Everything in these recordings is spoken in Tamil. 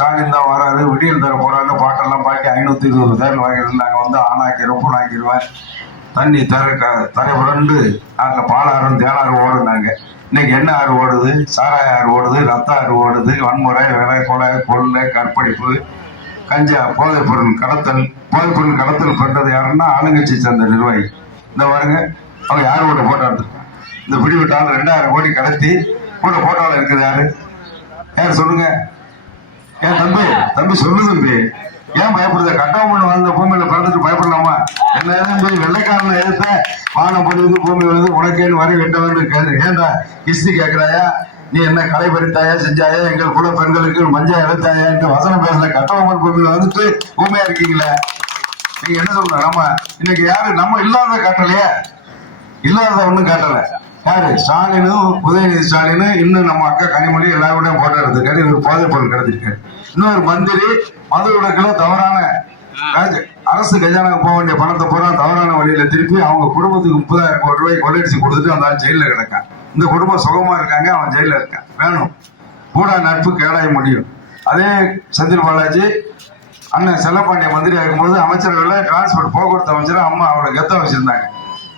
ஸ்டாலின் தான் வராது, விடியல் தர போறாரு, பாட்டெல்லாம் பாட்டி 520 தேர்தல் வாங்கிடுறது. நாங்கள் வந்து ஆணாக்கி ரொம்ப ஆக்கிடுவேன். தண்ணி தரை புரண்டு நாட்டில் பாலாறும் தேனாறு ஓடுனாங்க. இன்னைக்கு என்ன ஆறு ஓடுது? சாராய ஆறு ஓடுது, ரத்த ஆறு ஓடுது. வன்முறை, விலை, கொலை, கொள்ளை, கற்பழிப்பு, கஞ்சா, போதைப் பொருள் கடத்தல் பண்றது யாருன்னா ஆளுங்கட்சி சேர்ந்த நிர்வாகி. இந்த பாருங்க, அவங்க யார் கூட போட்டோ எடுத்துருக்காங்க. இந்த பிடிவிட்டாலும் 2000 கோடி கடத்தி கூட போட்டோவில் இருக்குது யாரு? யார் சொல்லுங்க? ஏன் தம்பி சொல்லு தம்பி, ஏன் பயப்படுத? கட்டவன் வாழ்ந்த பூமியில பிறந்துட்டு பயப்படலாமா? எல்லாரும் போய் வெள்ளைக்காரனை எதிர்த்த வானம் பொழுது பூமி வருது உனக்கேன்னு வரி வெட்டவன் ஏன்டா கிஸ்தி கேட்கிறாயா? நீ என்ன களை பறித்தாயா, செஞ்சாயா, எங்கள் குல பெண்களுக்கு மஞ்சள் இழைத்தாயா என்று வசனம் பேசுற கட்டவன் பூமியில வந்துட்டு பூமியா இருக்கீங்களே. நீங்க என்ன சொல்ற? நம்ம இன்னைக்கு யாரு நம்ம இல்லாத காட்டலையே, இல்லாத ஒண்ணும் காட்டல. யாரு? ஸ்டாலினும் உதயநிதி ஸ்டாலினும் இன்னும் நம்ம அக்கா கனிமொழி எல்லாரோடையும் போட்டோ எடுத்துருக்காரு. இவர் போதைப் பொருள் கடத்திருக்காரு. இன்னொரு மந்திரி மது விலக்குல தவறான அரசு கஜானாவுக்கு போக வேண்டிய பணத்தை பூரா தவறான வழியில திருப்பி அவங்க குடும்பத்துக்கு 30,000 கோடி ரூபாய் கொள்ளையடிச்சு கொடுத்துட்டு அந்த ஜெயில கிடக்கான். இந்த குடும்பம் சுகமா இருக்காங்க, அவன் ஜெயில இருக்கான். வேணும் கூட நட்பு கேடாய முடியும். அதே செந்தில் பாலாஜி அண்ணன் செல்லப்பாண்டிய மந்திரி ஆகும்போது அமைச்சர்களை டிரான்ஸ்போர்ட் போக்குவரத்து அமைச்சர் அம்மா அவரை கெத்த வச்சிருந்தாங்க.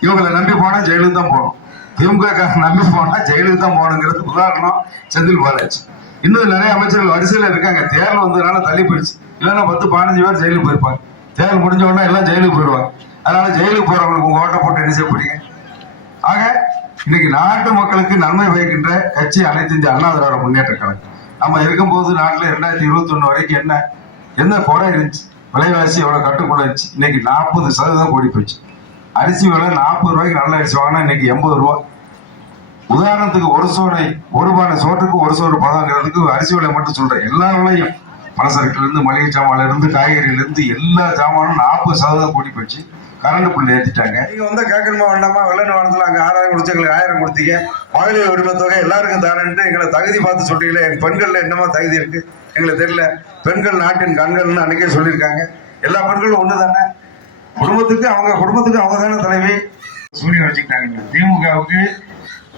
இவங்களை நம்பி போனா ஜெயிலுக்கு தான் போகணும். திமுக நம்பி போனா ஜெயிலுக்கு தான் போகணுங்கிறது உதாரணம் செந்தில் பாலாஜி. இன்னும் நிறைய அமைச்சர்கள் வரிசையில இருக்காங்க. தேர்தல் வந்ததுனால தள்ளி போயிடுச்சு. இல்லைன்னா 10-15 பேர் ஜெயிலுக்கு போயிருப்பாங்க. தேர்தல் முடிஞ்ச உடனே எல்லாம் ஜெயிலுக்கு போயிடுவாங்க. அதனால ஜெயிலுக்கு போறவங்களுக்கு உங்க ஓட்டை போட்டு என்ன செய்ய போறீங்க? ஆக இன்னைக்கு நாட்டு மக்களுக்கு நன்மை பயக்கின்ற கட்சி அனைத்து இந்திய அண்ணா திராவிட முன்னேற்ற கழகம். நம்ம இருக்கும்போது நாட்டில் 2021 வரைக்கும் என்ன குறை இருந்துச்சு? விலைவாசி எவ்வளவு கட்டுக்குள்ள இருந்துச்சு? இன்னைக்கு 40% கூடி போயிடுச்சு. அரிசி விலை 40 ரூபாய்க்கு நல்ல அரிசி வாங்கினா இன்னைக்கு 80 ரூபா. உதாரணத்துக்கு ஒரு பானை சோற்றுக்கு ஒரு சோறு பதங்கிறதுக்கு அரிசி விலை மட்டும் சொல்றேன். எல்லா விலையும் பலசரக்குல இருந்து மளிகை சாமான்ல இருந்து காய்கறியில இருந்து எல்லா சாமானும் 40% கூடி போயிடுச்சு. கரண்ட் புள்ளி ஏற்றிட்டாங்க. நீங்க வந்து கேட்கணுமா வேண்டாமா? வெள்ள நிவாரணத்துல அங்க 6000 கொடுத்து எங்களுக்கு 1000 கொடுத்தீங்க. மகளிர் உரிமை தொகை எல்லாருக்கும் தாரன்ட்டு எங்களை தகுதி பார்த்து சொல்றீங்களே. எங்க பெண்கள்ல என்னமா தகுதி இருக்கு எங்களுக்கு தெரியல. பெண்கள் நாட்டின் கண்கள்னு அன்னைக்கே சொல்லியிருக்காங்க. எல்லா பெண்களும் ஒண்ணு தானே. குடும்பத்துக்கு அவங்க தானே தலைவி. சூரியன் வச்சுக்கிட்டாங்க. திமுகவுக்கு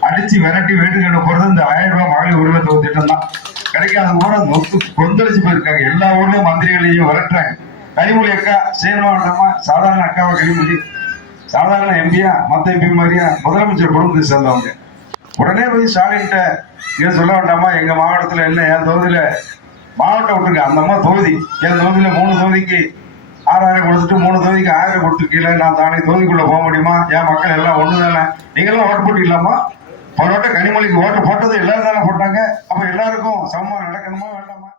அடிச்சு விரட்டி வேட்டுக்கிட்ட போறது இந்த 1000 ரூபாய் மகளிர் உரிமை தொகை திட்டம் தான். கிடைக்காத கூட நொத்து கொந்தளிச்சு போயிருக்காங்க. எல்லா ஊர்லயும் மந்திரிகளையும் விரட்டுறாங்க. கனிமொழி அக்கா செய்யணுமா வேண்டாமா? சாதாரண அக்காவா கனிமொழி? சாதாரண எம்பியா? மத்த எம்பி மாதிரியா? முதலமைச்சர் குடும்பத்தை சேர்ந்தவங்க. உடனே போய் ஸ்டாலின்கிட்ட இதை சொல்ல வேண்டாமா? எங்க மாவட்டத்துல என்ன, என் தொகுதியில மாவட்டம் விட்டுருக்க அந்த அம்மா தொகுதி, என் தொகுதியில 3 தொகுதிக்கு 6000 கொடுத்துட்டு 3 தொகுதிக்கு 1000 கொடுத்துருக்கீங்கள, நான் தானே தொகுதிக்குள்ள போக முடியுமா? என் மக்கள் எல்லாம் ஒண்ணு தானே. நீங்களும் ஓட்டு போட்டு இல்லாமா? பல கனிமொழிக்கு ஓட்டு போட்டது எல்லாரும் தானே போட்டாங்க. அப்ப எல்லாருக்கும் சமமா நடக்கணுமா வேண்டாமா?